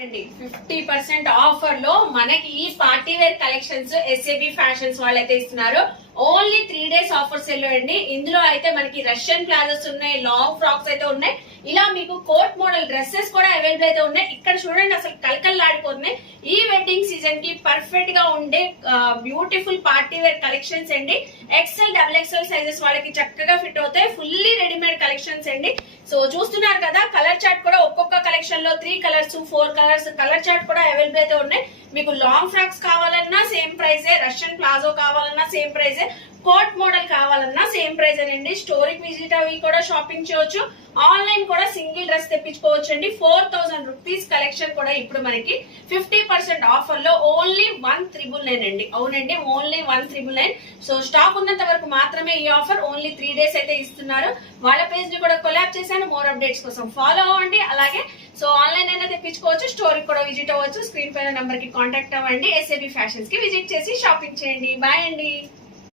50% offer లో మనకి ఈ party wear collections SAB fashions వాళ్ళైతే ఇస్తున్నారు. ఓన్లీ 3 days ఆఫర్ సెల్ అండి. ఇందులో అయితే మనకి రష్యన్ ప్లాజోస్ ఉన్నాయి, లాంగ్ ఫ్రాక్స్ అయితే ఉన్నాయి, ఇలా మీకు కోట్ మోడల్ డ్రెస్సెస్ కూడా అవైలబుల్ అయితే ఉన్నాయి. ఇక్కడ చూడండి అసలు కలకల్లాడిపోతున్నాయి. ఈ వెడ్డింగ్ సీజన్ కి పర్ఫెక్ట్ గా ఉండే బ్యూటిఫుల్ పార్టీ వేర్ కలెక్షన్స్ అండి. ఎక్సెల్ డబుల్ ఎక్సెల్ సైజెస్ వాళ్ళకి చక్కగా ఫిట్ అవుతాయి. ఫుల్లీ రెడీమేడ్ కలెక్షన్స్ అండి. సో చూస్తున్నారు కదా, కలర్ చార్ట్ కూడా ఒక్కొక్క కలెక్షన్ లో 3 కలర్స్ 4 కలర్స్ కలర్ చార్ట్ కూడా అవైలబుల్ అయితే ఉన్నాయి. మీకు లాంగ్ ఫ్రాక్స్ కావాలన్నా సేమ్ ప్రైజే, రష్యన్ ప్లాజో కావాలన్నా సేమ్ ప్రైజే, కోట్ మోడల్ కావాలన్నా సేమ్ ప్రైజ్ అండి. స్టోరీకి విజిట్ అవి కూడా షాపింగ్ చేయొచ్చు. ఆన్లైన్ కూడా సింగిల్ డ్రెస్ తెప్పించుకోవచ్చు అండి. 4000 రూపీస్ కలెక్షన్ కూడా ఇప్పుడు మనకి 50% ఆఫర్ లో ఓన్లీ 1,999 అండి. అవునండి, ఓన్లీ 1,999. సో స్టాక్ ఉన్నంత వరకు మాత్రమే ఈ ఆఫర్. ఓన్లీ 3 days అయితే ఇస్తున్నారు. వాళ్ళ పేజ్ ని కూడా కొలాబ్ చేశాను. మోర్ అప్డేట్స్ కోసం ఫాలో అవ్వండి. అలాగే సో ఆన్లైన్ అయినా తెప్పించుకోవచ్చు, స్టోరీకి కూడా విజిట్ అవ్వచ్చు. స్క్రీన్ పైన నంబర్ కి కాంటాక్ట్ అవ్వండి. ఎస్ఏబి ఫ్యాషన్స్ కి విజిట్ చేసి షాపింగ్ చేయండి. బాయ్ అండి.